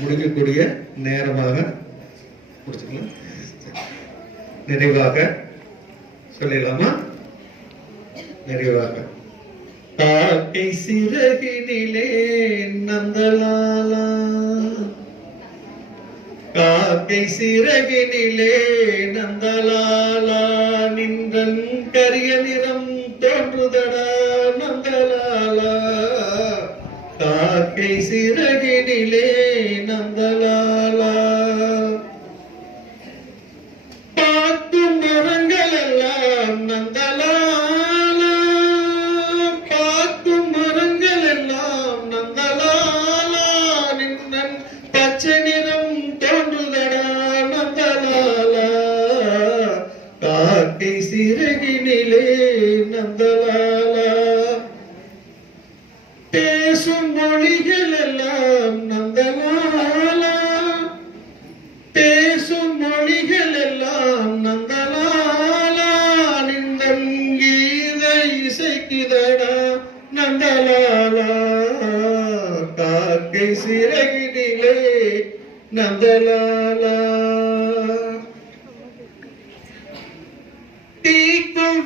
முடிக்கக்கூடிய நேரமாக முடிச்சுக்கலாம். நிறைவாக சொல்லிடலாமா? நிறைவாக காக்கை சிறகினிலே நந்தலாலா. காக்கை சிறகினிலே நந்தலாலா. நின்றன் கரிய நிறம் தோன்றுதடா நந்தலாலா. காக்கை சிறகினிலே நந்தலாலா பார்க்கும் மரங்கள் எல்லாம் நந்தலாலா. பார்க்கும் மரங்கள் எல்லாம் நந்தலாலா. நின்னன் பச்சை நிறம் தோன்றுதடா நந்தலாலா. காக்கை சிறகினிலே நந்தலாலா. பேசும் மொழிகள் எல்லாம் நந்தலாலா பேசும் மொழிகள் எல்லாம் நந்தலாலா நின்றன் கீத இசைக்குதடா. நந்தலாலா காக்கை சிறகினிலே நந்தலாலா தீக்குள்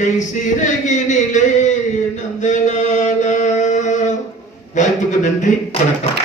கட்டை சிறகினிலே நந்தலாலா. வாய்ப்புக்கு நன்றி வணக்கம்.